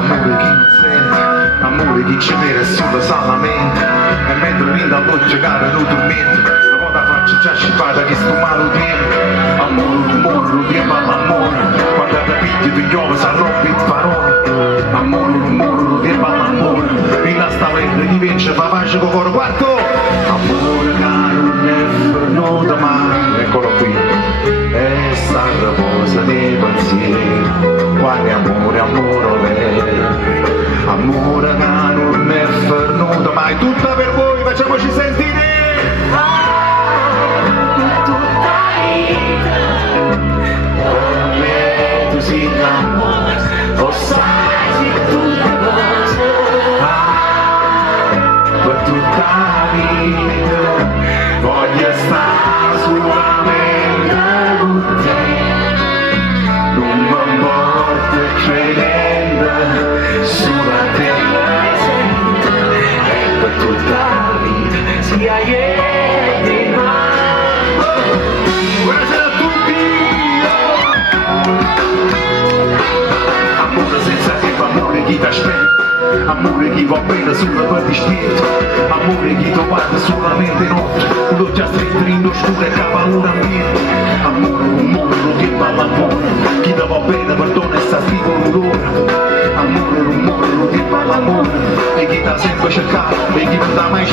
amore chi non sente, amore chi ci vede solo sanamente, e mentre vinta a giocare non dormente, la volta faccio già scippata che sto malo tempo, amore, tempo all'amore, quando ti picchi tu piove si rompe il parole, amore, tempo all'amore, in la stavetta chi vince fa pace con coro quarto, amore che non è venuto mai, eccolo qui, è stata cosa dei pensieri, quale amore vero, amore che non è venuto mai, tutta per voi, facciamoci sentire! Tutta vita, come tu si innamora, o sai tutte cose, Per tutta la vita, voglio stare solamente con te, non mi importa credendo solo a te, e per tutta la vita, sia ieri e mai. buonasera a tutti! Amore senza tempo, amore chi ti aspetta, amore chi va bene sulla tua dispetto, amore chi ti guarda solamente notte, lo già stretto in oscuro e cava una mia, amore un mondo che va all'amore, chi ti va bene perdona e sta scrivo l'ora, amore un mondo che va all'amore, e chi ti ha sempre cercato e chi non ti ha mai